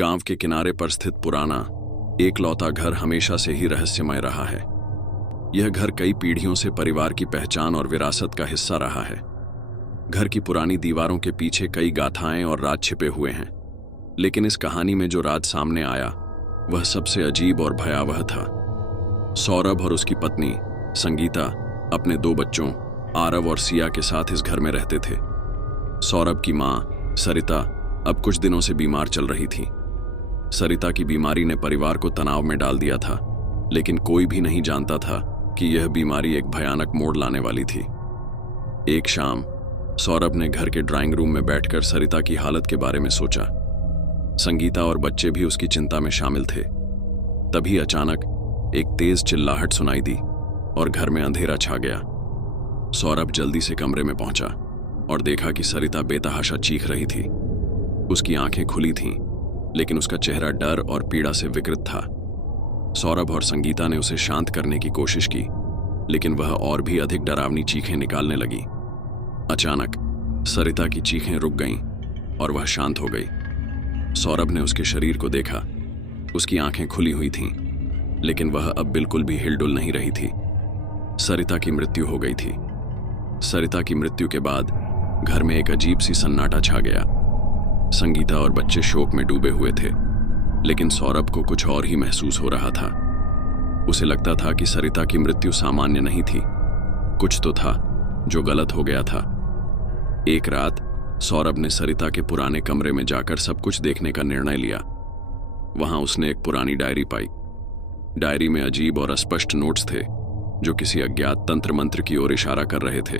गांव के किनारे पर स्थित पुराना एकलौता घर हमेशा से ही रहस्यमय रहा है। यह घर कई पीढ़ियों से परिवार की पहचान और विरासत का हिस्सा रहा है। घर की पुरानी दीवारों के पीछे कई गाथाएं और राज छिपे हुए हैं, लेकिन इस कहानी में जो राज सामने आया वह सबसे अजीब और भयावह था। सौरभ और उसकी पत्नी संगीता अपने 2 बच्चों आरव और सिया के साथ इस घर में रहते थे। सौरभ की मां सरिता अब कुछ दिनों से बीमार चल रही थी। सरिता की बीमारी ने परिवार को तनाव में डाल दिया था, लेकिन कोई भी नहीं जानता था कि यह बीमारी एक भयानक मोड़ लाने वाली थी। एक शाम सौरभ ने घर के ड्राइंग रूम में बैठकर सरिता की हालत के बारे में सोचा। संगीता और बच्चे भी उसकी चिंता में शामिल थे। तभी अचानक एक तेज चिल्लाहट सुनाई दी और घर में अंधेरा छा गया। सौरभ जल्दी से कमरे में पहुंचा और देखा कि सरिता बेतहाशा चीख रही थी। उसकी आंखें खुली थीं, लेकिन उसका चेहरा डर और पीड़ा से विकृत था। सौरभ और संगीता ने उसे शांत करने की कोशिश की, लेकिन वह और भी अधिक डरावनी चीखें निकालने लगी। अचानक सरिता की चीखें रुक गईं और वह शांत हो गई। सौरभ ने उसके शरीर को देखा। उसकी आंखें खुली हुई थीं, लेकिन वह अब बिल्कुल भी हिलडुल नहीं रही थी। सरिता की मृत्यु हो गई थी। सरिता की मृत्यु के बाद घर में एक अजीब सी सन्नाटा छा गया। संगीता और बच्चे शोक में डूबे हुए थे, लेकिन सौरभ को कुछ और ही महसूस हो रहा था। उसे लगता था कि सरिता की मृत्यु सामान्य नहीं थी, कुछ तो था जो गलत हो गया था। एक रात सौरभ ने सरिता के पुराने कमरे में जाकर सब कुछ देखने का निर्णय लिया। वहां उसने एक पुरानी डायरी पाई। डायरी में अजीब और अस्पष्ट नोट्स थे जो किसी अज्ञात तंत्र मंत्र की ओर इशारा कर रहे थे।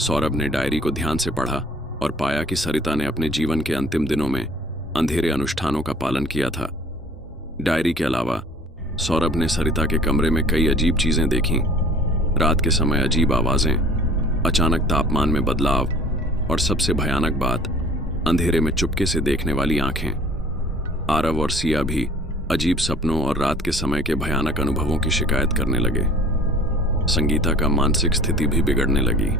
सौरभ ने डायरी को ध्यान से पढ़ा और पाया कि सरिता ने अपने जीवन के अंतिम दिनों में अंधेरे अनुष्ठानों का पालन किया था। डायरी के अलावा सौरभ ने सरिता के कमरे में कई अजीब चीजें देखीं। रात के समय अजीब आवाजें, अचानक तापमान में बदलाव और सबसे भयानक बात, अंधेरे में चुपके से देखने वाली आंखें। आरव और सिया भी अजीब सपनों और रात के समय के भयानक अनुभवों की शिकायत करने लगे। संगीता का मानसिक स्थिति भी बिगड़ने लगी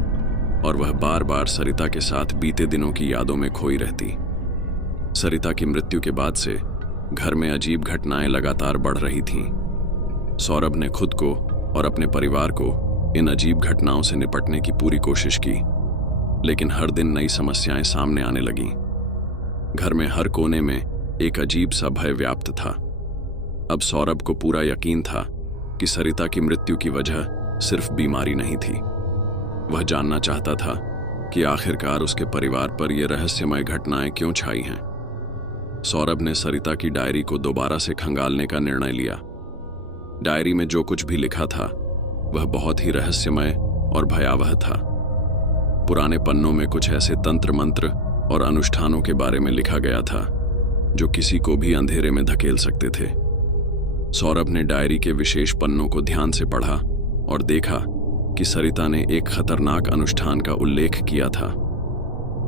और वह बार बार सरिता के साथ बीते दिनों की यादों में खोई रहती। सरिता की मृत्यु के बाद से घर में अजीब घटनाएं लगातार बढ़ रही थीं। सौरभ ने खुद को और अपने परिवार को इन अजीब घटनाओं से निपटने की पूरी कोशिश की, लेकिन हर दिन नई समस्याएं सामने आने लगीं। घर में हर कोने में एक अजीब सा भय व्याप्त था। अब सौरभ को पूरा यकीन था कि सरिता की मृत्यु की वजह सिर्फ बीमारी नहीं थी। वह जानना चाहता था कि आखिरकार उसके परिवार पर यह रहस्यमय घटनाएं क्यों छाई हैं। सौरभ ने सरिता की डायरी को दोबारा से खंगालने का निर्णय लिया। डायरी में जो कुछ भी लिखा था वह बहुत ही रहस्यमय और भयावह था। पुराने पन्नों में कुछ ऐसे तंत्र मंत्र और अनुष्ठानों के बारे में लिखा गया था जो किसी को भी अंधेरे में धकेल सकते थे। सौरभ ने डायरी के विशेष पन्नों को ध्यान से पढ़ा और देखा कि सरिता ने एक खतरनाक अनुष्ठान का उल्लेख किया था।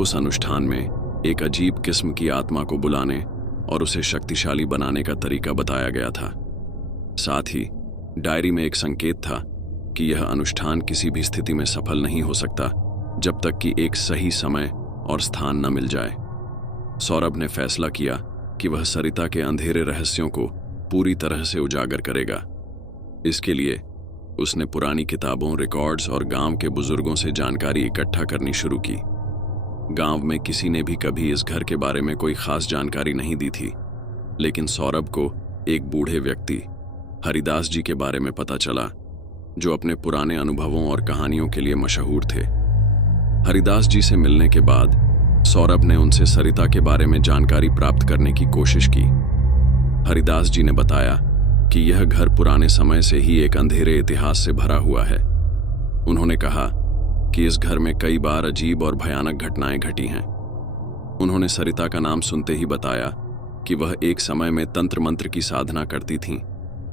उस अनुष्ठान में एक अजीब किस्म की आत्मा को बुलाने और उसे शक्तिशाली बनाने का तरीका बताया गया था। साथ ही डायरी में एक संकेत था कि यह अनुष्ठान किसी भी स्थिति में सफल नहीं हो सकता जब तक कि एक सही समय और स्थान न मिल जाए। सौरभ ने फैसला किया कि वह सरिता के अंधेरे रहस्यों को पूरी तरह से उजागर करेगा। इसके लिए उसने पुरानी किताबों, रिकॉर्ड्स और गांव के बुजुर्गों से जानकारी इकट्ठा करनी शुरू की। गांव में किसी ने भी कभी इस घर के बारे में कोई खास जानकारी नहीं दी थी, लेकिन सौरभ को एक बूढ़े व्यक्ति हरिदास जी के बारे में पता चला, जो अपने पुराने अनुभवों और कहानियों के लिए मशहूर थे। हरिदास जी से मिलने के बाद सौरभ ने उनसे सरिता के बारे में जानकारी प्राप्त करने की कोशिश की। हरिदास जी ने बताया कि यह घर पुराने समय से ही एक अंधेरे इतिहास से भरा हुआ है। उन्होंने कहा कि इस घर में कई बार अजीब और भयानक घटनाएं घटी हैं। उन्होंने सरिता का नाम सुनते ही बताया कि वह एक समय में तंत्र मंत्र की साधना करती थीं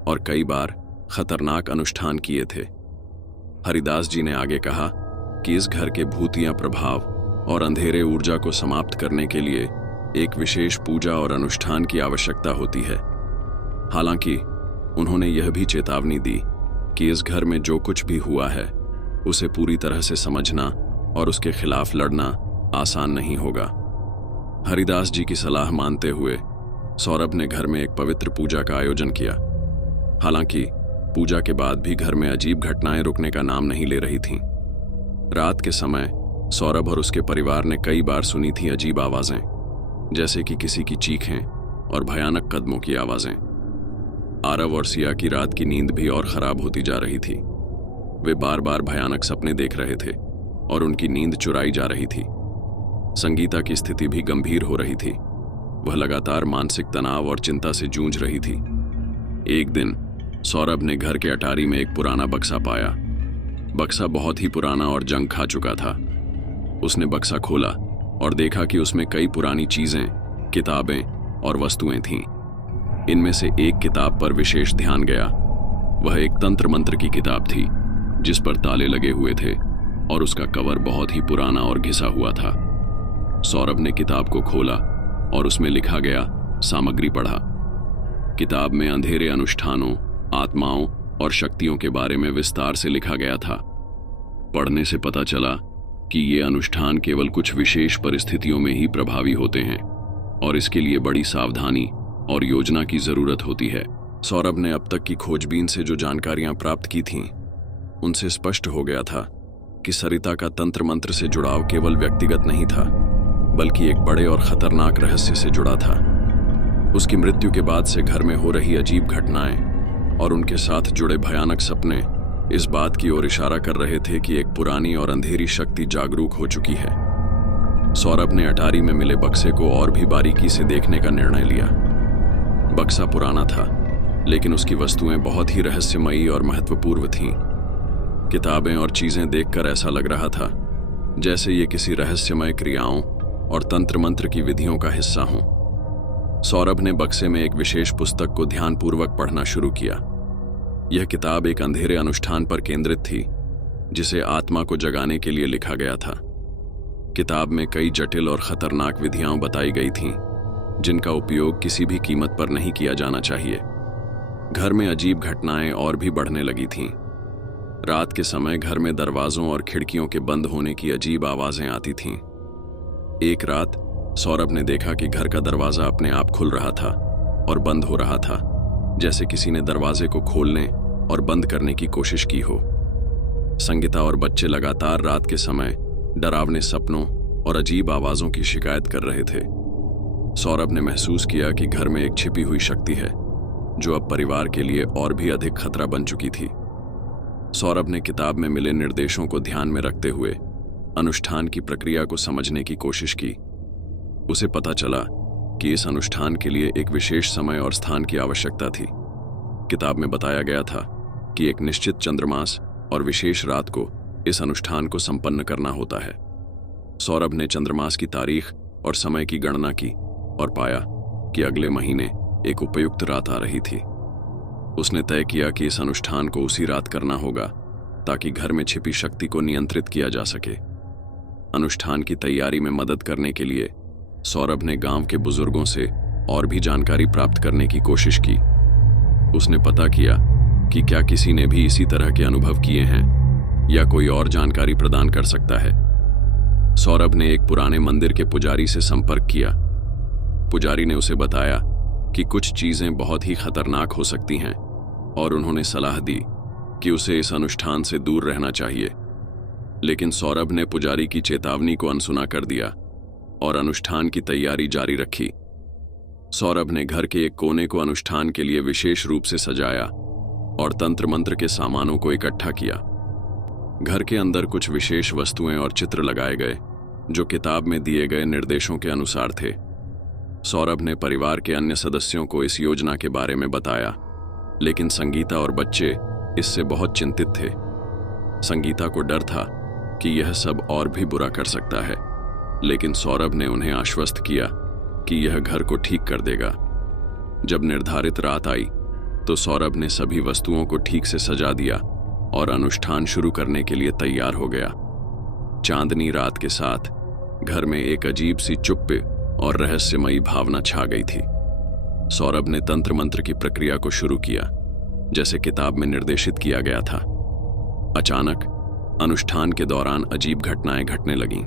और कई बार खतरनाक अनुष्ठान किए थे। हरिदास जी ने आगे कहा कि इस घर के भूतिया प्रभाव और अंधेरे ऊर्जा को समाप्त करने के लिए एक विशेष पूजा और अनुष्ठान की आवश्यकता होती है। हालांकि उन्होंने यह भी चेतावनी दी कि इस घर में जो कुछ भी हुआ है उसे पूरी तरह से समझना और उसके खिलाफ लड़ना आसान नहीं होगा। हरिदास जी की सलाह मानते हुए सौरभ ने घर में एक पवित्र पूजा का आयोजन किया। हालांकि पूजा के बाद भी घर में अजीब घटनाएं रुकने का नाम नहीं ले रही थीं। रात के समय सौरभ और उसके परिवार ने कई बार सुनी थी अजीब आवाजें, जैसे कि किसी की चीखें और भयानक कदमों की आवाजें। आरव और सिया की रात की नींद भी और खराब होती जा रही थी। वे बार बार भयानक सपने देख रहे थे और उनकी नींद चुराई जा रही थी। संगीता की स्थिति भी गंभीर हो रही थी। वह लगातार मानसिक तनाव और चिंता से जूझ रही थी। एक दिन सौरभ ने घर के अटारी में एक पुराना बक्सा पाया। बक्सा बहुत ही पुराना और जंग खा चुका था। उसने बक्सा खोला और देखा कि उसमें कई पुरानी चीजें, किताबें और वस्तुएं थीं। इनमें से एक किताब पर विशेष ध्यान गया। वह एक तंत्र मंत्र की किताब थी जिस पर ताले लगे हुए थे और उसका कवर बहुत ही पुराना और घिसा हुआ था। सौरभ ने किताब को खोला और उसमें लिखा गया सामग्री पढ़ा। किताब में अंधेरे अनुष्ठानों, आत्माओं और शक्तियों के बारे में विस्तार से लिखा गया था। पढ़ने से पता चला कि ये अनुष्ठान केवल कुछ विशेष परिस्थितियों में ही प्रभावी होते हैं और इसके लिए बड़ी सावधानी और योजना की जरूरत होती है। सौरभ ने अब तक की खोजबीन से जो जानकारियां प्राप्त की थीं, उनसे स्पष्ट हो गया था कि सरिता का तंत्र मंत्र से जुड़ाव केवल व्यक्तिगत नहीं था, बल्कि एक बड़े और खतरनाक रहस्य से जुड़ा था। उसकी मृत्यु के बाद से घर में हो रही अजीब घटनाएं और उनके साथ जुड़े भयानक सपने इस बात की ओर इशारा कर रहे थे कि एक पुरानी और अंधेरी शक्ति जागरूक हो चुकी है। सौरभ ने अटारी में मिले बक्से को और भी बारीकी से देखने का निर्णय लिया। बक्सा पुराना था, लेकिन उसकी वस्तुएं बहुत ही रहस्यमयी और महत्वपूर्ण थीं। किताबें और चीजें देखकर ऐसा लग रहा था जैसे ये किसी रहस्यमय क्रियाओं और तंत्र मंत्र की विधियों का हिस्सा हों। सौरभ ने बक्से में एक विशेष पुस्तक को ध्यानपूर्वक पढ़ना शुरू किया। यह किताब एक अंधेरे अनुष्ठान पर केंद्रित थी जिसे आत्मा को जगाने के लिए लिखा गया था। किताब में कई जटिल और खतरनाक विधियां बताई गई थीं जिनका उपयोग किसी भी कीमत पर नहीं किया जाना चाहिए। घर में अजीब घटनाएं और भी बढ़ने लगी थीं। रात के समय घर में दरवाजों और खिड़कियों के बंद होने की अजीब आवाजें आती थीं। एक रात सौरभ ने देखा कि घर का दरवाजा अपने आप खुल रहा था और बंद हो रहा था, जैसे किसी ने दरवाजे को खोलने और बंद करने की कोशिश की हो। संगीता और बच्चे लगातार रात के समय डरावने सपनों और अजीब आवाजों की शिकायत कर रहे थे। सौरभ ने महसूस किया कि घर में एक छिपी हुई शक्ति है जो अब परिवार के लिए और भी अधिक खतरा बन चुकी थी। सौरभ ने किताब में मिले निर्देशों को ध्यान में रखते हुए अनुष्ठान की प्रक्रिया को समझने की कोशिश की। उसे पता चला कि इस अनुष्ठान के लिए एक विशेष समय और स्थान की आवश्यकता थी। किताब में बताया गया था कि एक निश्चित चंद्रमास और विशेष रात को इस अनुष्ठान को संपन्न करना होता है। सौरभ ने चंद्रमास की तारीख और समय की गणना की और पाया कि अगले महीने एक उपयुक्त रात आ रही थी। उसने तय किया कि इस अनुष्ठान को उसी रात करना होगा ताकि घर में छिपी शक्ति को नियंत्रित किया जा सके। अनुष्ठान की तैयारी में मदद करने के लिए सौरभ ने गांव के बुजुर्गों से और भी जानकारी प्राप्त करने की कोशिश की। उसने पता किया कि क्या किसी ने भी इसी तरह के अनुभव किए हैं या कोई और जानकारी प्रदान कर सकता है। सौरभ ने एक पुराने मंदिर के पुजारी से संपर्क किया। पुजारी ने उसे बताया कि कुछ चीजें बहुत ही खतरनाक हो सकती हैं और उन्होंने सलाह दी कि उसे इस अनुष्ठान से दूर रहना चाहिए। लेकिन सौरभ ने पुजारी की चेतावनी को अनसुना कर दिया और अनुष्ठान की तैयारी जारी रखी। सौरभ ने घर के एक कोने को अनुष्ठान के लिए विशेष रूप से सजाया और तंत्र मंत्र के सामानों को इकट्ठा किया। घर के अंदर कुछ विशेष वस्तुएं और चित्र लगाए गए जो किताब में दिए गए निर्देशों के अनुसार थे। सौरभ ने परिवार के अन्य सदस्यों को इस योजना के बारे में बताया, लेकिन संगीता और बच्चे इससे बहुत चिंतित थे। संगीता को डर था कि यह सब और भी बुरा कर सकता है, लेकिन सौरभ ने उन्हें आश्वस्त किया कि यह घर को ठीक कर देगा। जब निर्धारित रात आई तो सौरभ ने सभी वस्तुओं को ठीक से सजा दिया और अनुष्ठान शुरू करने के लिए तैयार हो गया। चांदनी रात के साथ घर में एक अजीब सी चुप्पी और रहस्यमयी भावना छा गई थी। सौरभ ने तंत्र मंत्र की प्रक्रिया को शुरू किया जैसे किताब में निर्देशित किया गया था। अचानक अनुष्ठान के दौरान अजीब घटनाएं घटने लगीं।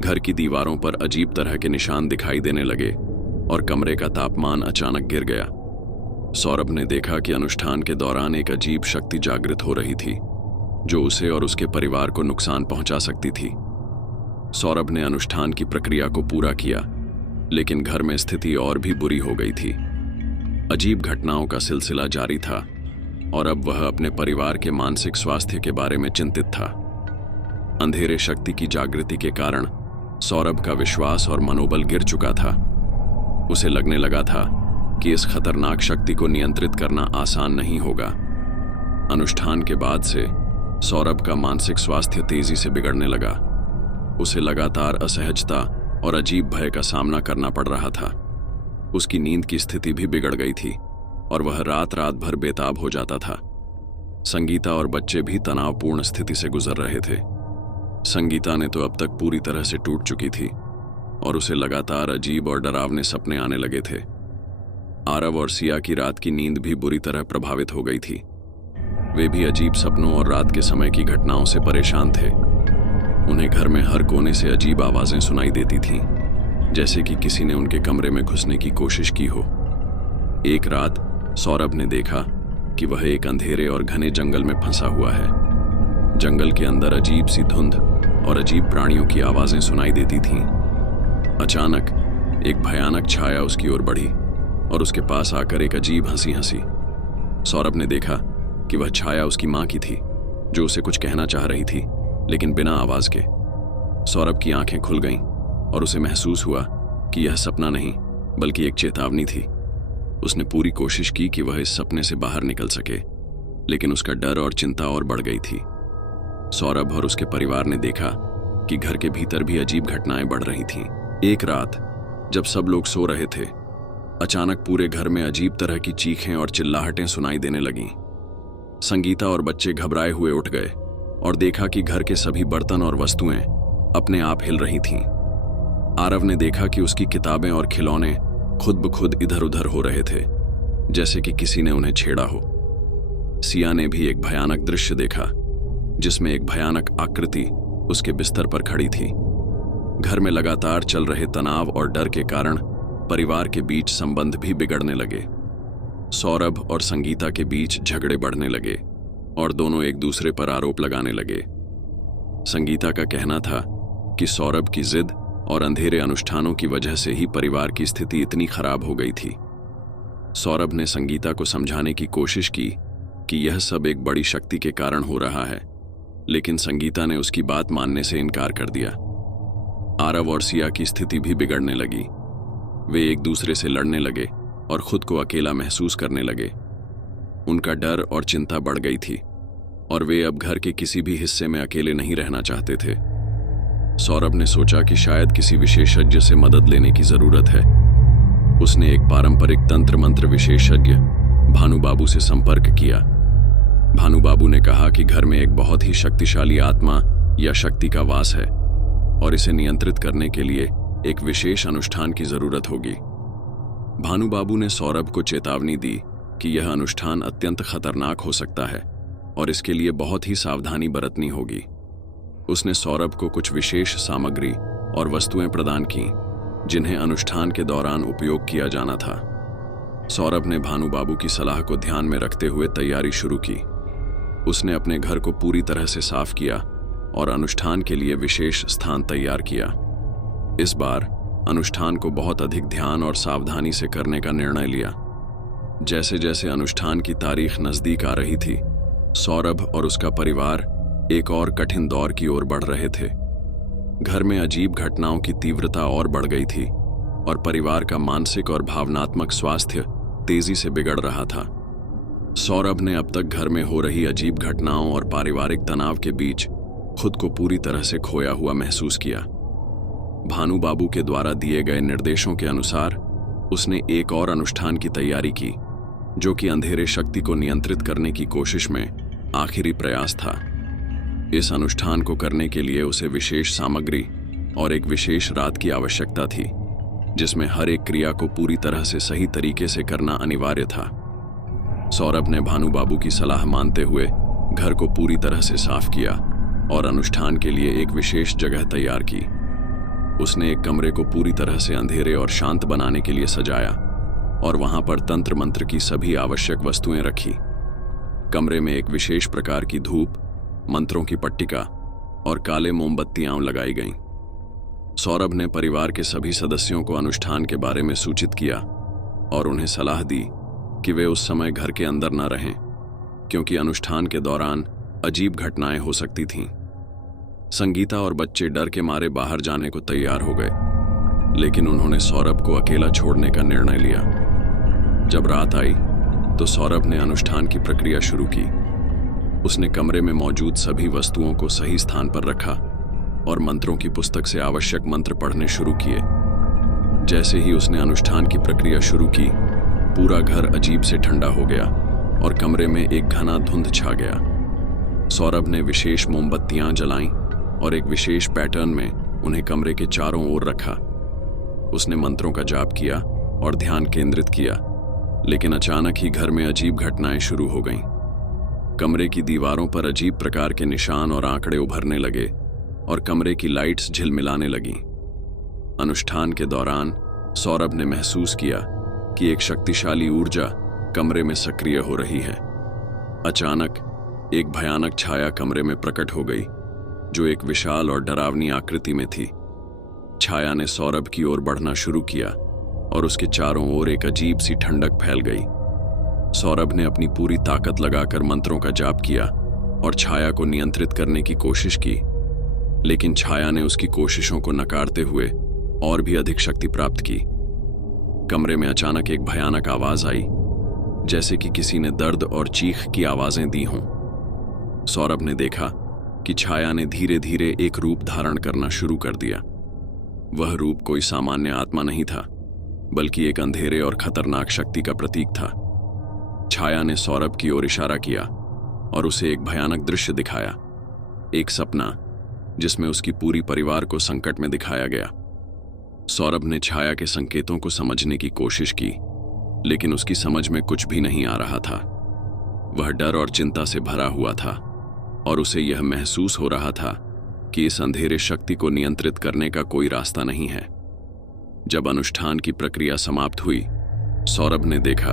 घर की दीवारों पर अजीब तरह के निशान दिखाई देने लगे और कमरे का तापमान अचानक गिर गया। सौरभ ने देखा कि अनुष्ठान के दौरान एक अजीब शक्ति जागृत हो रही थी जो उसे और उसके परिवार को नुकसान पहुंचा सकती थी। सौरभ ने अनुष्ठान की प्रक्रिया को पूरा किया, लेकिन घर में स्थिति और भी बुरी हो गई थी। अजीब घटनाओं का सिलसिला जारी था और अब वह अपने परिवार के मानसिक स्वास्थ्य के बारे में चिंतित था। अंधेरे शक्ति की जागृति के कारण सौरभ का विश्वास और मनोबल गिर चुका था। उसे लगने लगा था कि इस खतरनाक शक्ति को नियंत्रित करना आसान नहीं होगा। अनुष्ठान के बाद से सौरभ का मानसिक स्वास्थ्य तेजी से बिगड़ने लगा। उसे लगातार असहजता और अजीब भय का सामना करना पड़ रहा था। उसकी नींद की स्थिति भी बिगड़ गई थी और वह रात रात भर बेताब हो जाता था। संगीता और बच्चे भी तनावपूर्ण स्थिति से गुजर रहे थे। संगीता ने तो अब तक पूरी तरह से टूट चुकी थी और उसे लगातार अजीब और डरावने सपने आने लगे थे। आरव और सिया की रात की नींद भी बुरी तरह प्रभावित हो गई थी। वे भी अजीब सपनों और रात के समय की घटनाओं से परेशान थे। उन्हें घर में हर कोने से अजीब आवाजें सुनाई देती थीं, जैसे कि किसी ने उनके कमरे में घुसने की कोशिश की हो। एक रात सौरभ ने देखा कि वह एक अंधेरे और घने जंगल में फंसा हुआ है। जंगल के अंदर अजीब सी धुंध और अजीब प्राणियों की आवाजें सुनाई देती थीं। अचानक एक भयानक छाया उसकी ओर बढ़ी और उसके पास आकर एक अजीब हंसी हंसी। सौरभ ने देखा कि वह छाया उसकी मां की थी, जो उसे कुछ कहना चाह रही थी, लेकिन बिना आवाज के। सौरभ की आंखें खुल गईं और उसे महसूस हुआ कि यह सपना नहीं बल्कि एक चेतावनी थी। उसने पूरी कोशिश की कि वह इस सपने से बाहर निकल सके, लेकिन उसका डर और चिंता और बढ़ गई थी। सौरभ और उसके परिवार ने देखा कि घर के भीतर भी अजीब घटनाएं बढ़ रही थीं। एक रात जब सब लोग सो रहे थे, अचानक पूरे घर में अजीब तरह की चीखें और चिल्लाहटें सुनाई देने लगीं। संगीता और बच्चे घबराए हुए उठ गए और देखा कि घर के सभी बर्तन और वस्तुएं अपने आप हिल रही थीं। आरव ने देखा कि उसकी किताबें और खिलौने खुद ब खुद इधर उधर हो रहे थे, जैसे कि किसी ने उन्हें छेड़ा हो। सिया ने भी एक भयानक दृश्य देखा, जिसमें एक भयानक आकृति उसके बिस्तर पर खड़ी थी। घर में लगातार चल रहे तनाव और डर के कारण परिवार के बीच संबंध भी बिगड़ने लगे। सौरभ और संगीता के बीच झगड़े बढ़ने लगे और दोनों एक दूसरे पर आरोप लगाने लगे। संगीता का कहना था कि सौरभ की जिद और अंधेरे अनुष्ठानों की वजह से ही परिवार की स्थिति इतनी खराब हो गई थी। सौरभ ने संगीता को समझाने की कोशिश की कि यह सब एक बड़ी शक्ति के कारण हो रहा है, लेकिन संगीता ने उसकी बात मानने से इनकार कर दिया। आरव और सिया की स्थिति भी बिगड़ने लगी। वे एक दूसरे से लड़ने लगे और खुद को अकेला महसूस करने लगे। उनका डर और चिंता बढ़ गई थी और वे अब घर के किसी भी हिस्से में अकेले नहीं रहना चाहते थे। सौरभ ने सोचा कि शायद किसी विशेषज्ञ से मदद लेने की जरूरत है। उसने एक पारंपरिक तंत्र मंत्र विशेषज्ञ भानु बाबू से संपर्क किया। भानु बाबू ने कहा कि घर में एक बहुत ही शक्तिशाली आत्मा या शक्ति का वास है और इसे नियंत्रित करने के लिए एक विशेष अनुष्ठान की जरूरत होगी। भानु बाबू ने सौरभ को चेतावनी दी कि यह अनुष्ठान अत्यंत खतरनाक हो सकता है और इसके लिए बहुत ही सावधानी बरतनी होगी। उसने सौरभ को कुछ विशेष सामग्री और वस्तुएं प्रदान की जिन्हें अनुष्ठान के दौरान उपयोग किया जाना था। सौरभ ने भानु बाबू की सलाह को ध्यान में रखते हुए तैयारी शुरू की। उसने अपने घर को पूरी तरह से साफ किया और अनुष्ठान के लिए विशेष स्थान तैयार किया। इस बार अनुष्ठान को बहुत अधिक ध्यान और सावधानी से करने का निर्णय लिया। जैसे जैसे अनुष्ठान की तारीख नजदीक आ रही थी, सौरभ और उसका परिवार एक और कठिन दौर की ओर बढ़ रहे थे। घर में अजीब घटनाओं की तीव्रता और बढ़ गई थी और परिवार का मानसिक और भावनात्मक स्वास्थ्य तेजी से बिगड़ रहा था। सौरभ ने अब तक घर में हो रही अजीब घटनाओं और पारिवारिक तनाव के बीच खुद को पूरी तरह से खोया हुआ महसूस किया। भानु बाबू के द्वारा दिए गए निर्देशों के अनुसार उसने एक और अनुष्ठान की तैयारी की, जो कि अंधेरे शक्ति को नियंत्रित करने की कोशिश में आखिरी प्रयास था। इस अनुष्ठान को करने के लिए उसे विशेष सामग्री और एक विशेष रात की आवश्यकता थी, जिसमें हर एक क्रिया को पूरी तरह से सही तरीके से करना अनिवार्य था। सौरभ ने भानु बाबू की सलाह मानते हुए घर को पूरी तरह से साफ किया और अनुष्ठान के लिए एक विशेष जगह तैयार की। उसने एक कमरे को पूरी तरह से अंधेरे और शांत बनाने के लिए सजाया और वहां पर तंत्र मंत्र की सभी आवश्यक वस्तुएं रखी। कमरे में एक विशेष प्रकार की धूप, मंत्रों की पट्टिका और काले मोमबत्तियां लगाई गईं। सौरभ ने परिवार के सभी सदस्यों को अनुष्ठान के बारे में सूचित किया और उन्हें सलाह दी कि वे उस समय घर के अंदर न रहें, क्योंकि अनुष्ठान के दौरान अजीब घटनाएं हो सकती थीं। संगीता और बच्चे डर के मारे बाहर जाने को तैयार हो गए, लेकिन उन्होंने सौरभ को अकेला छोड़ने का निर्णय लिया। जब रात आई तो सौरभ ने अनुष्ठान की प्रक्रिया शुरू की। उसने कमरे में मौजूद सभी वस्तुओं को सही स्थान पर रखा और मंत्रों की पुस्तक से आवश्यक मंत्र पढ़ने शुरू किए। जैसे ही उसने अनुष्ठान की प्रक्रिया शुरू की, पूरा घर अजीब से ठंडा हो गया और कमरे में एक घना धुंध छा गया। सौरभ ने विशेष मोमबत्तियां जलाईं और एक विशेष पैटर्न में उन्हें कमरे के चारों ओर रखा। उसने मंत्रों का जाप किया और ध्यान केंद्रित किया, लेकिन अचानक ही घर में अजीब घटनाएं शुरू हो गईं। कमरे की दीवारों पर अजीब प्रकार के निशान और आंकड़े उभरने लगे और कमरे की लाइट्स झिलमिलाने लगीं। अनुष्ठान के दौरान सौरभ ने महसूस किया कि एक शक्तिशाली ऊर्जा कमरे में सक्रिय हो रही है। अचानक एक भयानक छाया कमरे में प्रकट हो गई, जो एक विशाल और डरावनी आकृति में थी। छाया ने सौरभ की ओर बढ़ना शुरू किया और उसके चारों ओर एक अजीब सी ठंडक फैल गई। सौरभ ने अपनी पूरी ताकत लगाकर मंत्रों का जाप किया और छाया को नियंत्रित करने की कोशिश की, लेकिन छाया ने उसकी कोशिशों को नकारते हुए और भी अधिक शक्ति प्राप्त की। कमरे में अचानक एक भयानक आवाज आई, जैसे कि किसी ने दर्द और चीख की आवाजें दी हों। सौरभ ने देखा कि छाया ने धीरे धीरे एक रूप धारण करना शुरू कर दिया। वह रूप कोई सामान्य आत्मा नहीं था, बल्कि एक अंधेरे और खतरनाक शक्ति का प्रतीक था। छाया ने सौरभ की ओर इशारा किया और उसे एक भयानक दृश्य दिखाया, एक सपना जिसमें उसकी पूरी परिवार को संकट में दिखाया गया। सौरभ ने छाया के संकेतों को समझने की कोशिश की, लेकिन उसकी समझ में कुछ भी नहीं आ रहा था। वह डर और चिंता से भरा हुआ था और उसे यह महसूस हो रहा था कि इस अंधेरे शक्ति को नियंत्रित करने का कोई रास्ता नहीं है। जब अनुष्ठान की प्रक्रिया समाप्त हुई, सौरभ ने देखा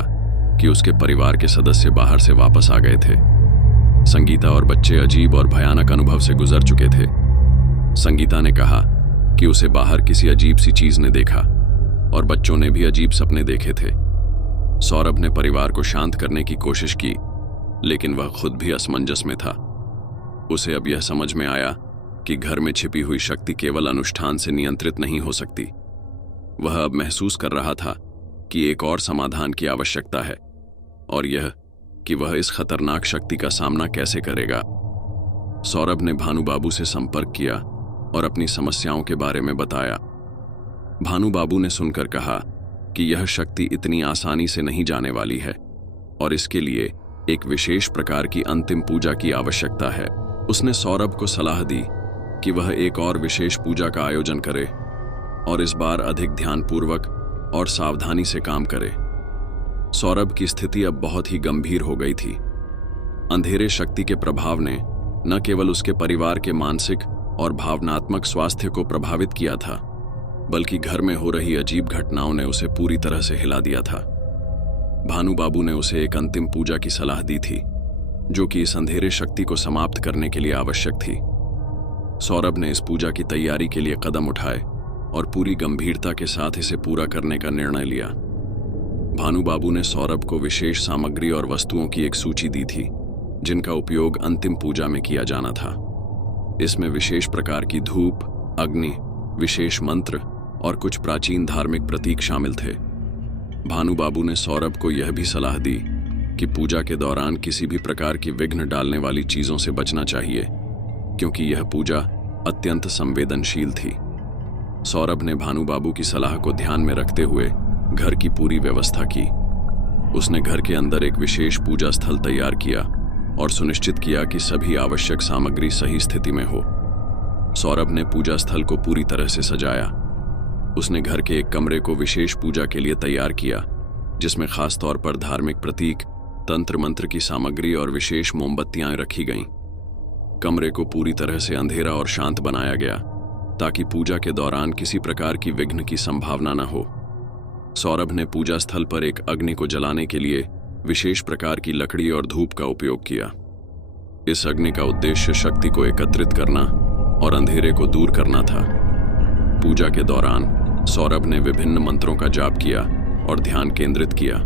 कि उसके परिवार के सदस्य बाहर से वापस आ गए थे। संगीता और बच्चे अजीब और भयानक अनुभव से गुजर चुके थे। संगीता ने कहा कि उसे बाहर किसी अजीब सी चीज ने देखा और बच्चों ने भी अजीब सपने देखे थे। सौरभ ने परिवार को शांत करने की कोशिश की, लेकिन वह खुद भी असमंजस में था। उसे अब यह समझ में आया कि घर में छिपी हुई शक्ति केवल अनुष्ठान से नियंत्रित नहीं हो सकती। वह अब महसूस कर रहा था कि एक और समाधान की आवश्यकता है, और यह कि वह इस खतरनाक शक्ति का सामना कैसे करेगा। सौरभ ने भानु बाबू से संपर्क किया और अपनी समस्याओं के बारे में बताया। भानु बाबू ने सुनकर कहा कि यह शक्ति इतनी आसानी से नहीं जाने वाली है और इसके लिए एक विशेष प्रकार की अंतिम पूजा की आवश्यकता है। उसने सौरभ को सलाह दी कि वह एक और विशेष पूजा का आयोजन करे और इस बार अधिक ध्यानपूर्वक और सावधानी से काम करे। सौरभ की स्थिति अब बहुत ही गंभीर हो गई थी। अंधेरे शक्ति के प्रभाव ने न केवल उसके परिवार के मानसिक और भावनात्मक स्वास्थ्य को प्रभावित किया था, बल्कि घर में हो रही अजीब घटनाओं ने उसे पूरी तरह से हिला दिया था। भानु बाबू ने उसे एक अंतिम पूजा की सलाह दी थी, जो कि इस अंधेरे शक्ति को समाप्त करने के लिए आवश्यक थी। सौरभ ने इस पूजा की तैयारी के लिए कदम उठाए और पूरी गंभीरता के साथ इसे पूरा करने का निर्णय लिया। भानु बाबू ने सौरभ को विशेष सामग्री और वस्तुओं की एक सूची दी थी, जिनका उपयोग अंतिम पूजा में किया जाना था। इसमें विशेष प्रकार की धूप, अग्नि, विशेष मंत्र और कुछ प्राचीन धार्मिक प्रतीक शामिल थे। भानु बाबू ने सौरभ को यह भी सलाह दी कि पूजा के दौरान किसी भी प्रकार की विघ्न डालने वाली चीजों से बचना चाहिए, क्योंकि यह पूजा अत्यंत संवेदनशील थी। सौरभ ने भानु बाबू की सलाह को ध्यान में रखते हुए घर की पूरी व्यवस्था की। उसने घर के अंदर एक विशेष पूजा स्थल तैयार किया और सुनिश्चित किया कि सभी आवश्यक सामग्री सही स्थिति में हो। सौरभ ने पूजा स्थल को पूरी तरह से सजाया। उसने घर के एक कमरे को विशेष पूजा के लिए तैयार किया, जिसमें खास तौर पर धार्मिक प्रतीक, तंत्र मंत्र की सामग्री और विशेष मोमबत्तियां रखी गईं। कमरे को पूरी तरह से अंधेरा और शांत बनाया गया ताकि पूजा के दौरान किसी प्रकार की विघ्न की संभावना न हो। सौरभ ने पूजा स्थल पर एक अग्नि को जलाने के लिए विशेष प्रकार की लकड़ी और धूप का उपयोग किया। इस अग्नि का उद्देश्य शक्ति को एकत्रित करना और अंधेरे को दूर करना था। पूजा के दौरान सौरभ ने विभिन्न मंत्रों का जाप किया और ध्यान केंद्रित किया।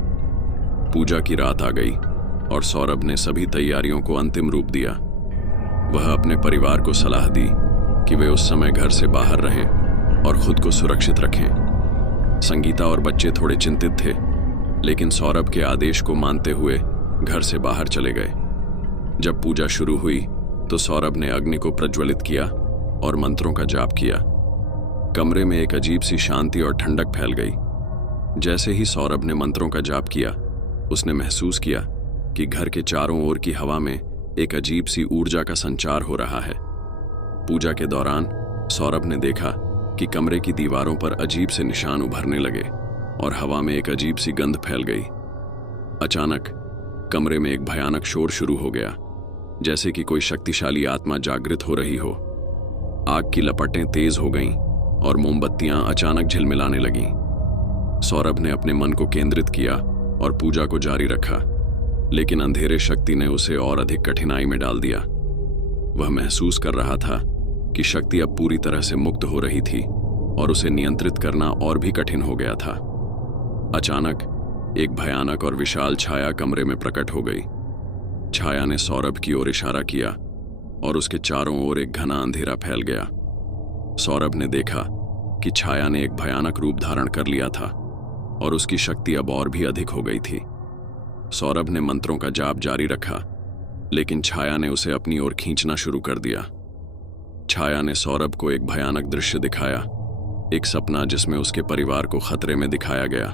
पूजा की रात आ गई और सौरभ ने सभी तैयारियों को अंतिम रूप दिया। वह अपने परिवार को सलाह दी कि वे उस समय घर से बाहर रहें और खुद को सुरक्षित रखें। संगीता और बच्चे थोड़े चिंतित थे, लेकिन सौरभ के आदेश को मानते हुए घर से बाहर चले गए। जब पूजा शुरू हुई तो सौरभ ने अग्नि को प्रज्वलित किया और मंत्रों का जाप किया। कमरे में एक अजीब सी शांति और ठंडक फैल गई। जैसे ही सौरभ ने मंत्रों का जाप किया, उसने महसूस किया कि घर के चारों ओर की हवा में एक अजीब सी ऊर्जा का संचार हो रहा है। पूजा के दौरान सौरभ ने देखा कि कमरे की दीवारों पर अजीब से निशान उभरने लगे और हवा में एक अजीब सी गंध फैल गई। अचानक कमरे में एक भयानक शोर शुरू हो गया, जैसे कि कोई शक्तिशाली आत्मा जागृत हो रही हो। आग की लपटें तेज हो गईं और मोमबत्तियां अचानक झिलमिलाने लगीं। सौरभ ने अपने मन को केंद्रित किया और पूजा को जारी रखा, लेकिन अंधेरे शक्ति ने उसे और अधिक कठिनाई में डाल दिया। वह महसूस कर रहा था कि शक्ति अब पूरी तरह से मुक्त हो रही थी और उसे नियंत्रित करना और भी कठिन हो गया था। अचानक एक भयानक और विशाल छाया कमरे में प्रकट हो गई। छाया ने सौरभ की ओर इशारा किया और उसके चारों ओर एक घना अंधेरा फैल गया। सौरभ ने देखा कि छाया ने एक भयानक रूप धारण कर लिया था और उसकी शक्ति अब और भी अधिक हो गई थी। सौरभ ने मंत्रों का जाप जारी रखा, लेकिन छाया ने उसे अपनी ओर खींचना शुरू कर दिया। छाया ने सौरभ को एक भयानक दृश्य दिखाया, एक सपना जिसमें उसके परिवार को खतरे में दिखाया गया।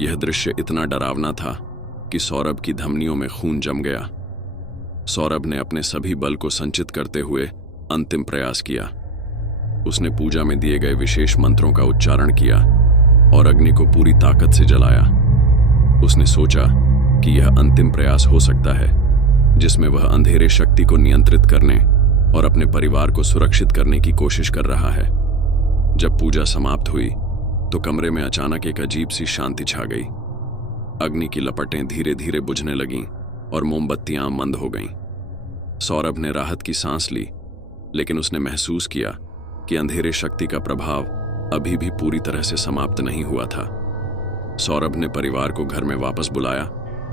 यह दृश्य इतना डरावना था कि सौरभ की धमनियों में खून जम गया। सौरभ ने अपने सभी बल को संचित करते हुए अंतिम प्रयास किया। उसने पूजा में दिए गए विशेष मंत्रों का उच्चारण किया और अग्नि को पूरी ताकत से जलाया। उसने सोचा कि यह अंतिम प्रयास हो सकता है जिसमें वह अंधेरे शक्ति को नियंत्रित करने और अपने परिवार को सुरक्षित करने की कोशिश कर रहा है। जब पूजा समाप्त हुई तो कमरे में अचानक एक अजीब सी शांति छा गई। अग्नि की लपटें धीरे धीरे बुझने लगीं और मोमबत्तियां मंद हो गईं। सौरभ ने राहत की सांस ली, लेकिन उसने महसूस किया कि अंधेरे शक्ति का प्रभाव अभी भी पूरी तरह से समाप्त नहीं हुआ था। सौरभ ने परिवार को घर में वापस बुलाया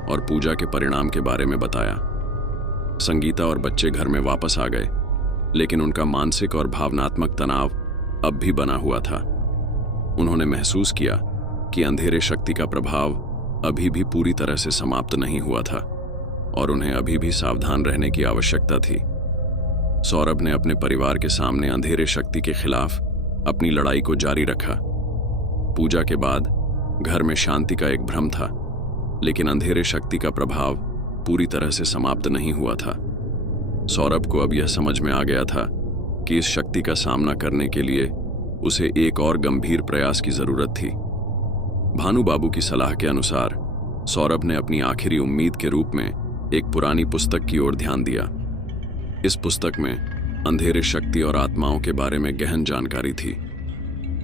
और पूजा के परिणाम के बारे में बताया। संगीता और बच्चे घर में वापस आ गए, लेकिन उनका मानसिक और भावनात्मक तनाव अब भी बना हुआ था। उन्होंने महसूस किया कि अंधेरे शक्ति का प्रभाव अभी भी पूरी तरह से समाप्त नहीं हुआ था और उन्हें अभी भी सावधान रहने की आवश्यकता थी। सौरभ ने अपने परिवार के सामने अंधेरे शक्ति के खिलाफ अपनी लड़ाई को जारी रखा। पूजा के बाद घर में शांति का एक भ्रम था, लेकिन अंधेरे शक्ति का प्रभाव पूरी तरह से समाप्त नहीं हुआ था। सौरभ को अब यह समझ में आ गया था कि इस शक्ति का सामना करने के लिए उसे एक और गंभीर प्रयास की जरूरत थी। भानु बाबू की सलाह के अनुसार सौरभ ने अपनी आखिरी उम्मीद के रूप में एक पुरानी पुस्तक की ओर ध्यान दिया। इस पुस्तक में अंधेरे शक्ति और आत्माओं के बारे में गहन जानकारी थी।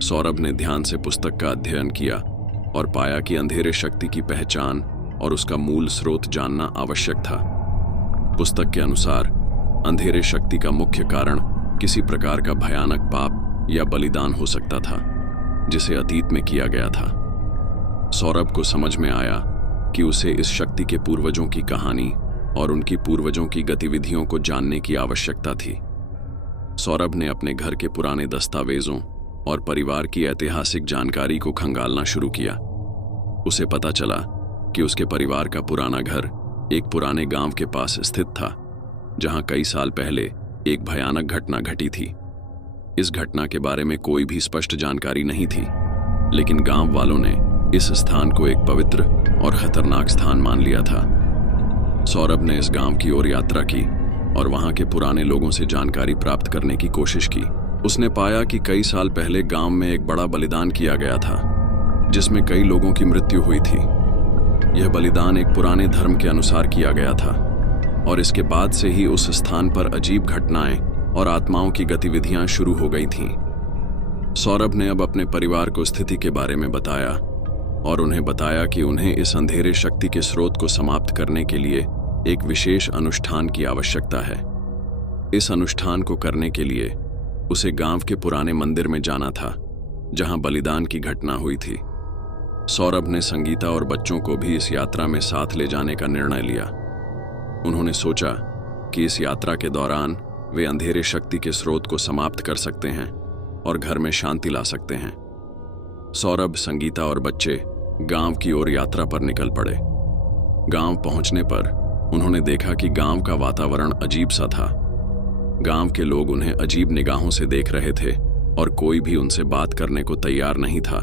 सौरभ ने ध्यान से पुस्तक का अध्ययन किया और पाया कि अंधेरे शक्ति की पहचान और उसका मूल स्रोत जानना आवश्यक था। पुस्तक के अनुसार अंधेरे शक्ति का मुख्य कारण किसी प्रकार का भयानक पाप या बलिदान हो सकता था, जिसे अतीत में किया गया था। सौरभ को समझ में आया कि उसे इस शक्ति के पूर्वजों की कहानी और उनकी पूर्वजों की गतिविधियों को जानने की आवश्यकता थी। सौरभ ने अपने घर के पुराने दस्तावेजों और परिवार की ऐतिहासिक जानकारी को खंगालना शुरू किया। उसे पता चला कि उसके परिवार का पुराना घर एक पुराने गांव के पास स्थित था, जहां कई साल पहले एक भयानक घटना घटी थी। इस घटना के बारे में कोई भी स्पष्ट जानकारी नहीं थी, लेकिन गांव वालों ने इस स्थान को एक पवित्र और खतरनाक स्थान मान लिया था। सौरभ ने इस गांव की ओर यात्रा की और वहां के पुराने लोगों से जानकारी प्राप्त करने की कोशिश की। उसने पाया कि कई साल पहले गांव में एक बड़ा बलिदान किया गया था, जिसमें कई लोगों की मृत्यु हुई थी। यह बलिदान एक पुराने धर्म के अनुसार किया गया था और इसके बाद से ही उस स्थान पर अजीब घटनाएं और आत्माओं की गतिविधियां शुरू हो गई थीं। सौरभ ने अब अपने परिवार को स्थिति के बारे में बताया और उन्हें बताया कि उन्हें इस अंधेरे शक्ति के स्रोत को समाप्त करने के लिए एक विशेष अनुष्ठान की आवश्यकता है। इस अनुष्ठान को करने के लिए उसे गांव के पुराने मंदिर में जाना था, जहां बलिदान की घटना हुई थी। सौरभ ने संगीता और बच्चों को भी इस यात्रा में साथ ले जाने का निर्णय लिया। उन्होंने सोचा कि इस यात्रा के दौरान वे अंधेरे शक्ति के स्रोत को समाप्त कर सकते हैं और घर में शांति ला सकते हैं। सौरभ, संगीता और बच्चे गांव की ओर यात्रा पर निकल पड़े। गांव पहुंचने पर उन्होंने देखा कि गांव का वातावरण अजीब सा था। गांव के लोग उन्हें अजीब निगाहों से देख रहे थे और कोई भी उनसे बात करने को तैयार नहीं था।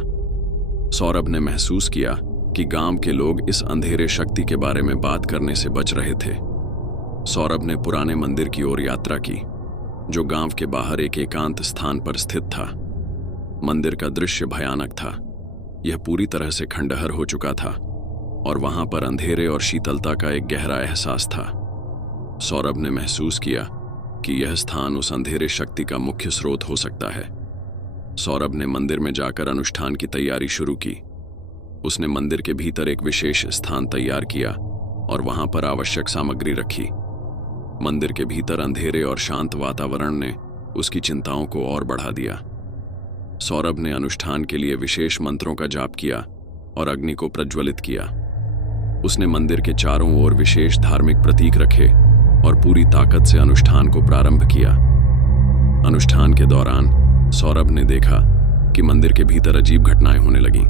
सौरभ ने महसूस किया कि गांव के लोग इस अंधेरे शक्ति के बारे में बात करने से बच रहे थे। सौरभ ने पुराने मंदिर की ओर यात्रा की, जो गांव के बाहर एक एकांत स्थान पर स्थित था। मंदिर का दृश्य भयानक था। यह पूरी तरह से खंडहर हो चुका था और वहां पर अंधेरे और शीतलता का एक गहरा एहसास था। सौरभ ने महसूस किया कि यह स्थान उस अंधेरे शक्ति का मुख्य स्रोत हो सकता है। सौरभ ने मंदिर में जाकर अनुष्ठान की तैयारी शुरू की। उसने मंदिर के भीतर एक विशेष स्थान तैयार किया और वहां पर आवश्यक सामग्री रखी। मंदिर के भीतर अंधेरे और शांत वातावरण ने उसकी चिंताओं को और बढ़ा दिया। सौरभ ने अनुष्ठान के लिए विशेष मंत्रों का जाप किया और अग्नि को प्रज्वलित किया। उसने मंदिर के चारों ओर विशेष धार्मिक प्रतीक रखे और पूरी ताकत से अनुष्ठान को प्रारंभ किया। अनुष्ठान के दौरान सौरभ ने देखा कि मंदिर के भीतर अजीब घटनाएं होने लगीं।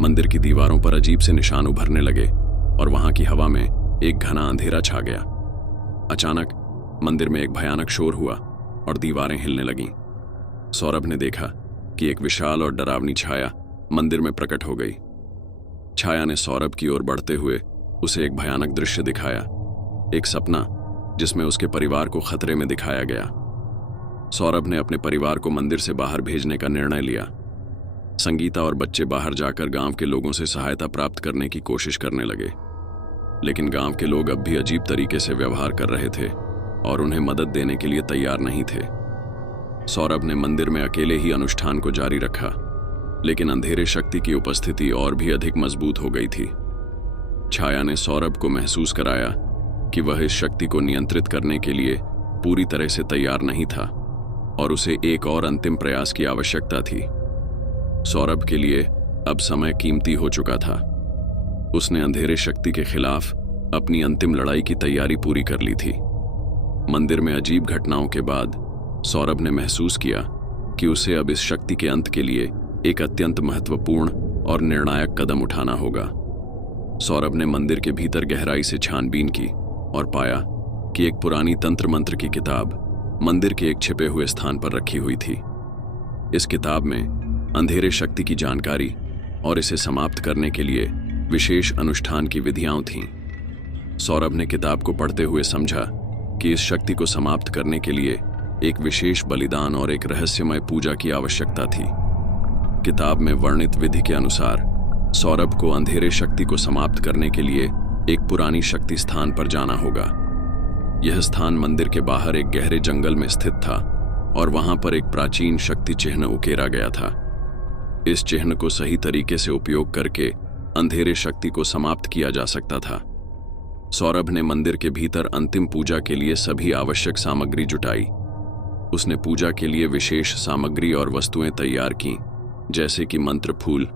मंदिर की दीवारों पर अजीब से निशान उभरने लगे और वहां की हवा में एक घना अंधेरा छा गया। अचानक मंदिर में एक भयानक शोर हुआ और दीवारें हिलने लगीं। सौरभ ने देखा कि एक विशाल और डरावनी छाया मंदिर में प्रकट हो गई। छाया ने सौरभ की ओर बढ़ते हुए उसे एक भयानक दृश्य दिखाया, एक सपना जिसमें उसके परिवार को खतरे में दिखाया गया। सौरभ ने अपने परिवार को मंदिर से बाहर भेजने का निर्णय लिया। संगीता और बच्चे बाहर जाकर गांव के लोगों से सहायता प्राप्त करने की कोशिश करने लगे, लेकिन गांव के लोग अब भी अजीब तरीके से व्यवहार कर रहे थे और उन्हें मदद देने के लिए तैयार नहीं थे। सौरभ ने मंदिर में अकेले ही अनुष्ठान को जारी रखा, लेकिन अंधेरे शक्ति की उपस्थिति और भी अधिक मजबूत हो गई थी। छाया ने सौरभ को महसूस कराया कि वह इस शक्ति को नियंत्रित करने के लिए पूरी तरह से तैयार नहीं था और उसे एक और अंतिम प्रयास की आवश्यकता थी। सौरभ के लिए अब समय कीमती हो चुका था। उसने अंधेरे शक्ति के खिलाफ अपनी अंतिम लड़ाई की तैयारी पूरी कर ली थी। मंदिर में अजीब घटनाओं के बाद सौरभ ने महसूस किया कि उसे अब इस शक्ति के अंत के लिए एक अत्यंत महत्वपूर्ण और निर्णायक कदम उठाना होगा। सौरभ ने मंदिर के भीतर गहराई से छानबीन की और पाया कि एक पुरानी तंत्र मंत्र की किताब मंदिर के एक छिपे हुए स्थान पर रखी हुई थी। इस किताब में अंधेरे शक्ति की जानकारी और इसे समाप्त करने के लिए विशेष अनुष्ठान की विधियां थीं। सौरभ ने किताब को पढ़ते हुए समझा कि इस शक्ति को समाप्त करने के लिए एक विशेष बलिदान और एक रहस्यमय पूजा की आवश्यकता थी। किताब में वर्णित विधि के अनुसार सौरभ को अंधेरे शक्ति को समाप्त करने के लिए एक पुरानी शक्ति स्थान पर जाना होगा। यह स्थान मंदिर के बाहर एक गहरे जंगल में स्थित था और वहां पर एक प्राचीन शक्ति चिन्ह उकेरा गया था। इस चिन्ह को सही तरीके से उपयोग करके अंधेरे शक्ति को समाप्त किया जा सकता था। सौरभ ने मंदिर के भीतर अंतिम पूजा के लिए सभी आवश्यक सामग्री जुटाई। उसने पूजा के लिए विशेष सामग्री और वस्तुएं तैयार की, जैसे कि मंत्र फूल,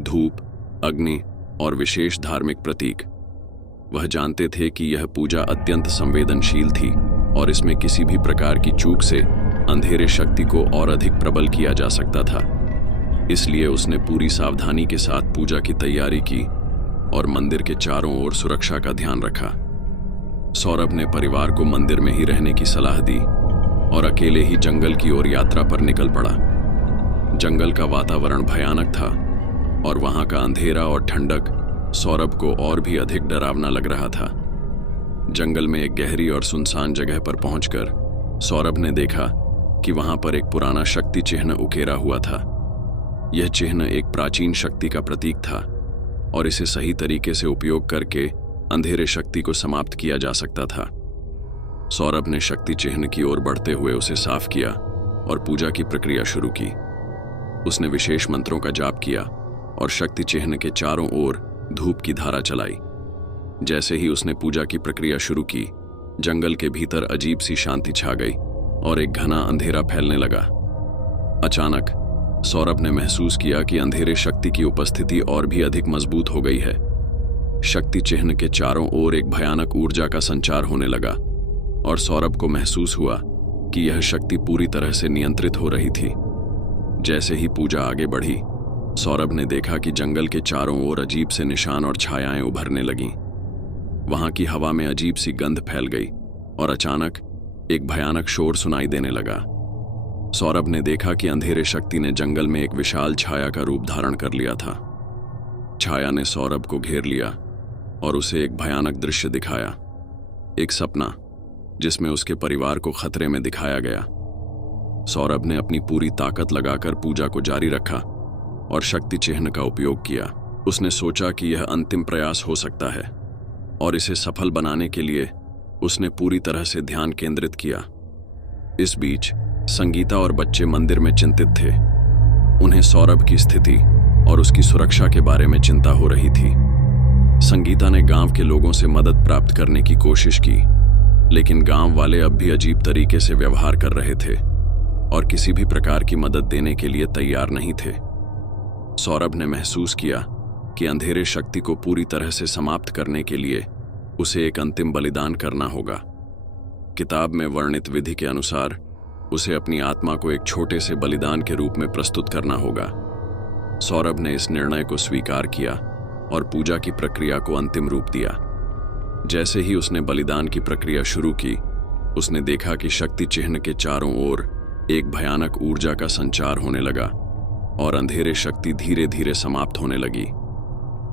धूप, अग्नि और विशेष धार्मिक प्रतीक। वह जानते थे कि यह पूजा अत्यंत संवेदनशील थी और इसमें किसी भी प्रकार की चूक से अंधेरे शक्ति को और अधिक प्रबल किया जा सकता था। इसलिए उसने पूरी सावधानी के साथ पूजा की तैयारी की और मंदिर के चारों ओर सुरक्षा का ध्यान रखा। सौरभ ने परिवार को मंदिर में ही रहने की सलाह दी और अकेले ही जंगल की ओर यात्रा पर निकल पड़ा। जंगल का वातावरण भयानक था और वहां का अंधेरा और ठंडक सौरभ को और भी अधिक डरावना लग रहा था। जंगल में एक गहरी और सुनसान जगह पर पहुंचकर सौरभ ने देखा कि वहां पर एक पुराना शक्ति चिन्ह उकेरा हुआ था। यह चिन्ह एक प्राचीन शक्ति का प्रतीक था और इसे सही तरीके से उपयोग करके अंधेरे शक्ति को समाप्त किया जा सकता था। सौरभ ने शक्ति चिह्न की ओर बढ़ते हुए उसे साफ किया और पूजा की प्रक्रिया शुरू की। उसने विशेष मंत्रों का जाप किया और शक्ति चिह्न के चारों ओर धूप की धारा चलाई। जैसे ही उसने पूजा की प्रक्रिया शुरू की, जंगल के भीतर अजीब सी शांति छा गई और एक घना अंधेरा फैलने लगा। अचानक सौरभ ने महसूस किया कि अंधेरे शक्ति की उपस्थिति और भी अधिक मजबूत हो गई है। शक्ति चिह्न के चारों ओर एक भयानक ऊर्जा का संचार होने लगा और सौरभ को महसूस हुआ कि यह शक्ति पूरी तरह से नियंत्रित हो रही थी। जैसे ही पूजा आगे बढ़ी, सौरभ ने देखा कि जंगल के चारों ओर अजीब से निशान और छायाएं उभरने लगीं। वहां की हवा में अजीब सी गंध फैल गई और अचानक एक भयानक शोर सुनाई देने लगा। सौरभ ने देखा कि अंधेरे शक्ति ने जंगल में एक विशाल छाया का रूप धारण कर लिया था। छाया ने सौरभ को घेर लिया और उसे एक भयानक दृश्य दिखाया, एक सपना जिसमें उसके परिवार को खतरे में दिखाया गया। सौरभ ने अपनी पूरी ताकत लगाकर पूजा को जारी रखा और शक्ति चिह्न का उपयोग किया। उसने सोचा कि यह अंतिम प्रयास हो सकता है और इसे सफल बनाने के लिए उसने पूरी तरह से ध्यान केंद्रित किया। इस बीच संगीता और बच्चे मंदिर में चिंतित थे। उन्हें सौरभ की स्थिति और उसकी सुरक्षा के बारे में चिंता हो रही थी। संगीता ने गांव के लोगों से मदद प्राप्त करने की कोशिश की, लेकिन गांव वाले अब भी अजीब तरीके से व्यवहार कर रहे थे और किसी भी प्रकार की मदद देने के लिए तैयार नहीं थे। सौरभ ने महसूस किया कि अंधेरे शक्ति को पूरी तरह से समाप्त करने के लिए उसे एक अंतिम बलिदान करना होगा। किताब में वर्णित विधि के अनुसार उसे अपनी आत्मा को एक छोटे से बलिदान के रूप में प्रस्तुत करना होगा। सौरभ ने इस निर्णय को स्वीकार किया और पूजा की प्रक्रिया को अंतिम रूप दिया। जैसे ही उसने बलिदान की प्रक्रिया शुरू की, उसने देखा कि शक्ति चिह्न के चारों ओर एक भयानक ऊर्जा का संचार होने लगा और अंधेरे शक्ति धीरे धीरे समाप्त होने लगी।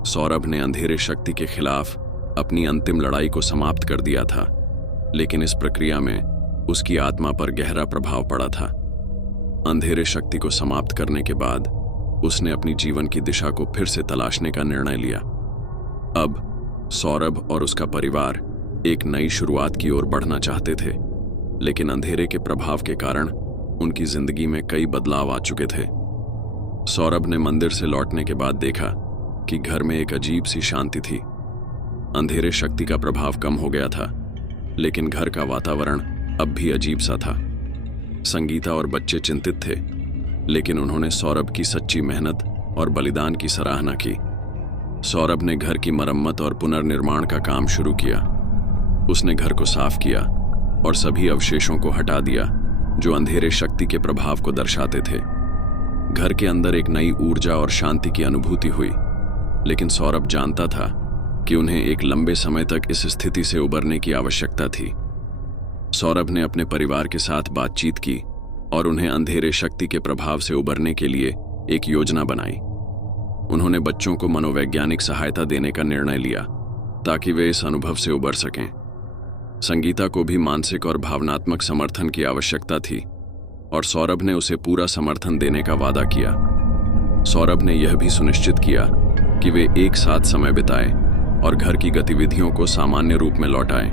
सौरभ ने अंधेरे शक्ति के खिलाफ अपनी अंतिम लड़ाई को समाप्त कर दिया था, लेकिन इस प्रक्रिया में उसकी आत्मा पर गहरा प्रभाव पड़ा था। अंधेरे शक्ति को समाप्त करने के बाद उसने अपनी जीवन की दिशा को फिर से तलाशने का निर्णय लिया। अब सौरभ और उसका परिवार एक नई शुरुआत की ओर बढ़ना चाहते थे, लेकिन अंधेरे के प्रभाव के कारण उनकी जिंदगी में कई बदलाव आ चुके थे। सौरभ ने मंदिर से लौटने के बाद देखा कि घर में एक अजीब सी शांति थी। अंधेरे शक्ति का प्रभाव कम हो गया था, लेकिन घर का वातावरण अब भी अजीब सा था। संगीता और बच्चे चिंतित थे, लेकिन उन्होंने सौरभ की सच्ची मेहनत और बलिदान की सराहना की। सौरभ ने घर की मरम्मत और पुनर्निर्माण का काम शुरू किया। उसने घर को साफ किया और सभी अवशेषों को हटा दिया जो अंधेरे शक्ति के प्रभाव को दर्शाते थे। घर के अंदर एक नई ऊर्जा और शांति की अनुभूति हुई, लेकिन सौरभ जानता था कि उन्हें एक लंबे समय तक इस स्थिति से उबरने की आवश्यकता थी। सौरभ ने अपने परिवार के साथ बातचीत की और उन्हें अंधेरे शक्ति के प्रभाव से उबरने के लिए एक योजना बनाई। उन्होंने बच्चों को मनोवैज्ञानिक सहायता देने का निर्णय लिया ताकि वे इस अनुभव से उबर सकें। संगीता को भी मानसिक और भावनात्मक समर्थन की आवश्यकता थी और सौरभ ने उसे पूरा समर्थन देने का वादा किया। सौरभ ने यह भी सुनिश्चित किया कि वे एक साथ समय बिताएं और घर की गतिविधियों को सामान्य रूप में लौटाएं।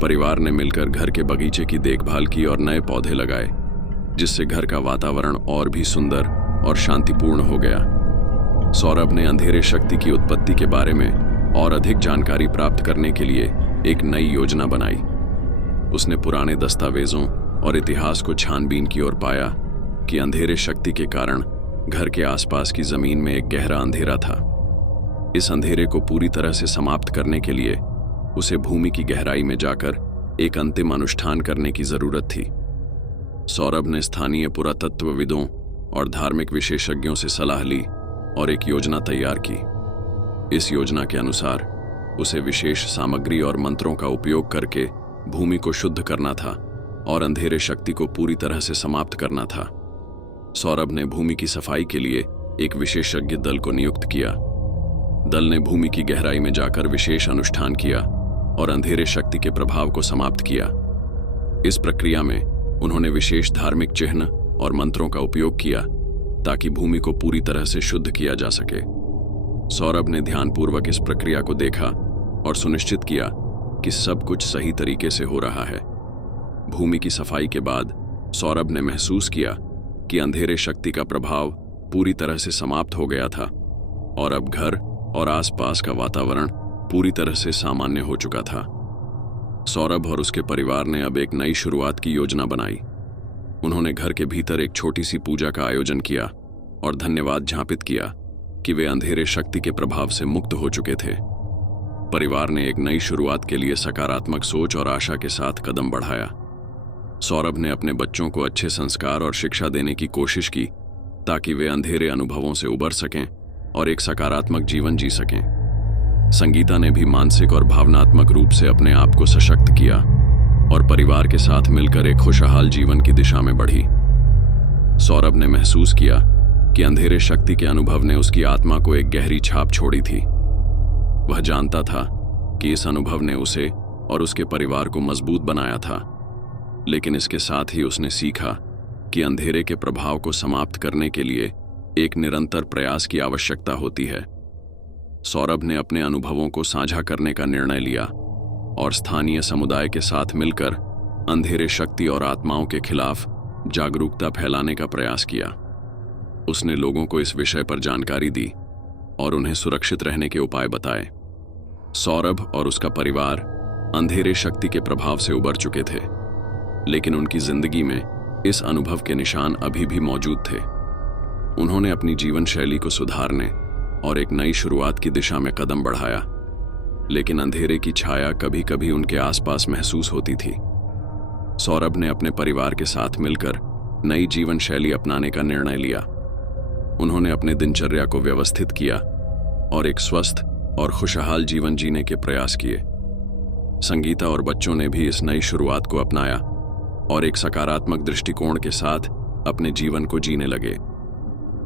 परिवार ने मिलकर घर के बगीचे की देखभाल की और नए पौधे लगाए, जिससे घर का वातावरण और भी सुंदर और शांतिपूर्ण हो गया। सौरभ ने अंधेरे शक्ति की उत्पत्ति के बारे में और अधिक जानकारी प्राप्त करने के लिए एक नई योजना बनाई। उसने पुराने दस्तावेजों और इतिहास को छानबीन की और पाया कि अंधेरे शक्ति के कारण घर के आसपास की जमीन में एक गहरा अंधेरा था। इस अंधेरे को पूरी तरह से समाप्त करने के लिए उसे भूमि की गहराई में जाकर एक अंतिम अनुष्ठान करने की जरूरत थी। सौरभ ने स्थानीय पुरातत्वविदों और धार्मिक विशेषज्ञों से सलाह ली और एक योजना तैयार की। इस योजना के अनुसार उसे विशेष सामग्री और मंत्रों का उपयोग करके भूमि को शुद्ध करना था और अंधेरे शक्ति को पूरी तरह से समाप्त करना था। सौरभ ने भूमि की सफाई के लिए एक विशेषज्ञ दल को नियुक्त किया। दल ने भूमि की गहराई में जाकर विशेष अनुष्ठान किया और अंधेरे शक्ति के प्रभाव को समाप्त किया। इस प्रक्रिया में उन्होंने विशेष धार्मिक चिन्ह और मंत्रों का उपयोग किया ताकि भूमि को पूरी तरह से शुद्ध किया जा सके। सौरभ ने ध्यानपूर्वक इस प्रक्रिया को देखा और सुनिश्चित किया कि सब कुछ सही तरीके से हो रहा है। भूमि की सफाई के बाद सौरभ ने महसूस किया कि अंधेरे शक्ति का प्रभाव पूरी तरह से समाप्त हो गया था और अब घर और आसपास का वातावरण पूरी तरह से सामान्य हो चुका था। सौरभ और उसके परिवार ने अब एक नई शुरुआत की योजना बनाई। उन्होंने घर के भीतर एक छोटी सी पूजा का आयोजन किया और धन्यवाद ज्ञापित किया कि वे अंधेरे शक्ति के प्रभाव से मुक्त हो चुके थे। परिवार ने एक नई शुरुआत के लिए सकारात्मक सोच और आशा के साथ कदम बढ़ाया। सौरभ ने अपने बच्चों को अच्छे संस्कार और शिक्षा देने की कोशिश की ताकि वे अंधेरे अनुभवों से उबर सकें और एक सकारात्मक जीवन जी सकें। संगीता ने भी मानसिक और भावनात्मक रूप से अपने आप को सशक्त किया और परिवार के साथ मिलकर एक खुशहाल जीवन की दिशा में बढ़ी। सौरभ ने महसूस किया कि अंधेरे शक्ति के अनुभव ने उसकी आत्मा को एक गहरी छाप छोड़ी थी। वह जानता था कि इस अनुभव ने उसे और उसके परिवार को मजबूत बनाया था, लेकिन इसके साथ ही उसने सीखा कि अंधेरे के प्रभाव को समाप्त करने के लिए एक निरंतर प्रयास की आवश्यकता होती है। सौरभ ने अपने अनुभवों को साझा करने का निर्णय लिया और स्थानीय समुदाय के साथ मिलकर अंधेरे शक्ति और आत्माओं के खिलाफ जागरूकता फैलाने का प्रयास किया। उसने लोगों को इस विषय पर जानकारी दी और उन्हें सुरक्षित रहने के उपाय बताए। सौरभ और उसका परिवार अंधेरे शक्ति के प्रभाव से उबर चुके थे, लेकिन उनकी जिंदगी में इस अनुभव के निशान अभी भी मौजूद थे। उन्होंने अपनी जीवन शैली को सुधारने और एक नई शुरुआत की दिशा में कदम बढ़ाया, लेकिन अंधेरे की छाया कभी कभी उनके आसपास महसूस होती थी। सौरभ ने अपने परिवार के साथ मिलकर नई जीवन शैली अपनाने का निर्णय लिया। उन्होंने अपने दिनचर्या को व्यवस्थित किया और एक स्वस्थ और खुशहाल जीवन जीने के प्रयास किए। संगीता और बच्चों ने भी इस नई शुरुआत को अपनाया और एक सकारात्मक दृष्टिकोण के साथ अपने जीवन को जीने लगे।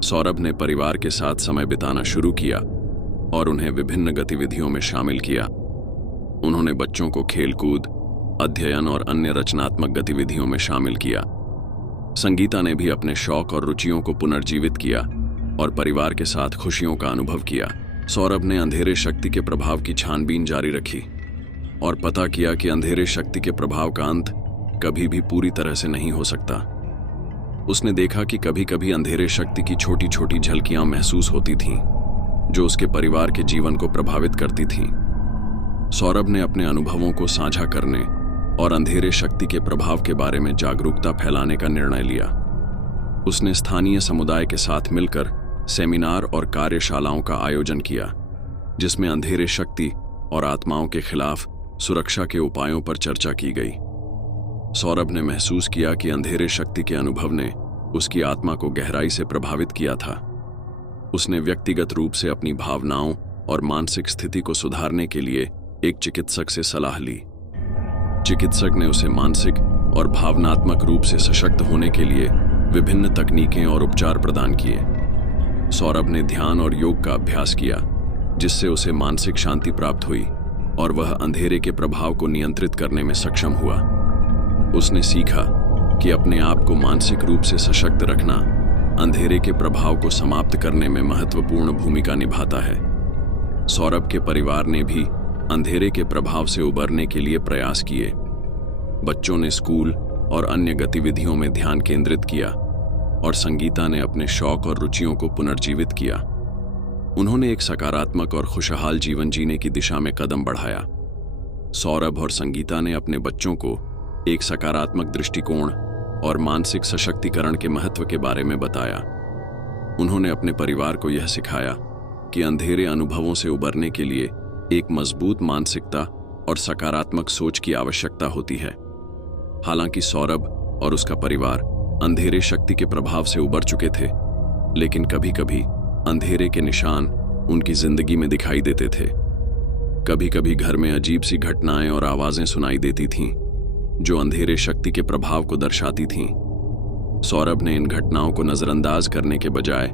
सौरभ ने परिवार के साथ समय बिताना शुरू किया और उन्हें विभिन्न गतिविधियों में शामिल किया। उन्होंने बच्चों को खेलकूद, अध्ययन और अन्य रचनात्मक गतिविधियों में शामिल किया। संगीता ने भी अपने शौक और रुचियों को पुनर्जीवित किया और परिवार के साथ खुशियों का अनुभव किया। सौरभ ने अंधेरे शक्ति के प्रभाव की छानबीन जारी रखी और पता किया कि अंधेरे शक्ति के प्रभाव का अंत कभी भी पूरी तरह से नहीं हो सकता। उसने देखा कि कभी कभी अंधेरे शक्ति की छोटी छोटी झलकियां महसूस होती थीं, जो उसके परिवार के जीवन को प्रभावित करती थीं। सौरभ ने अपने अनुभवों को साझा करने और अंधेरे शक्ति के प्रभाव के बारे में जागरूकता फैलाने का निर्णय लिया। उसने स्थानीय समुदाय के साथ मिलकर सेमिनार और कार्यशालाओं का आयोजन किया, जिसमें अंधेरे शक्ति और आत्माओं के खिलाफ सुरक्षा के उपायों पर चर्चा की गई। सौरभ ने महसूस किया कि अंधेरे शक्ति के अनुभव ने उसकी आत्मा को गहराई से प्रभावित किया था। उसने व्यक्तिगत रूप से अपनी भावनाओं और मानसिक स्थिति को सुधारने के लिए एक चिकित्सक से सलाह ली। चिकित्सक ने उसे मानसिक और भावनात्मक रूप से सशक्त होने के लिए विभिन्न तकनीकें और उपचार प्रदान किए। सौरभ ने ध्यान और योग का अभ्यास किया, जिससे उसे मानसिक शांति प्राप्त हुई और वह अंधेरे के प्रभाव को नियंत्रित करने में सक्षम हुआ। उसने सीखा कि अपने आप को मानसिक रूप से सशक्त रखना अंधेरे के प्रभाव को समाप्त करने में महत्वपूर्ण भूमिका निभाता है। सौरभ के परिवार ने भी अंधेरे के प्रभाव से उबरने के लिए प्रयास किए। बच्चों ने स्कूल और अन्य गतिविधियों में ध्यान केंद्रित किया और संगीता ने अपने शौक और रुचियों को पुनर्जीवित किया। उन्होंने एक सकारात्मक और खुशहाल जीवन जीने की दिशा में कदम बढ़ाया। सौरभ और संगीता ने अपने बच्चों को एक सकारात्मक दृष्टिकोण और मानसिक सशक्तिकरण के महत्व के बारे में बताया। उन्होंने अपने परिवार को यह सिखाया कि अंधेरे अनुभवों से उबरने के लिए एक मजबूत मानसिकता और सकारात्मक सोच की आवश्यकता होती है। हालांकि सौरभ और उसका परिवार अंधेरे शक्ति के प्रभाव से उबर चुके थे, लेकिन कभी-कभी अंधेरे के निशान उनकी जिंदगी में दिखाई देते थे। कभी-कभी घर में अजीब सी घटनाएं और आवाजें सुनाई देती थीं, जो अंधेरे शक्ति के प्रभाव को दर्शाती थीं। सौरभ ने इन घटनाओं को नजरअंदाज करने के बजाय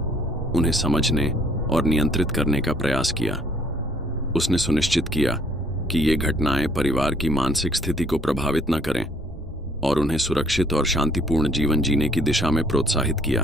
उन्हें समझने और नियंत्रित करने का प्रयास किया। उसने सुनिश्चित किया कि ये घटनाएं परिवार की मानसिक स्थिति को प्रभावित न करें और उन्हें सुरक्षित और शांतिपूर्ण जीवन जीने की दिशा में प्रोत्साहित किया।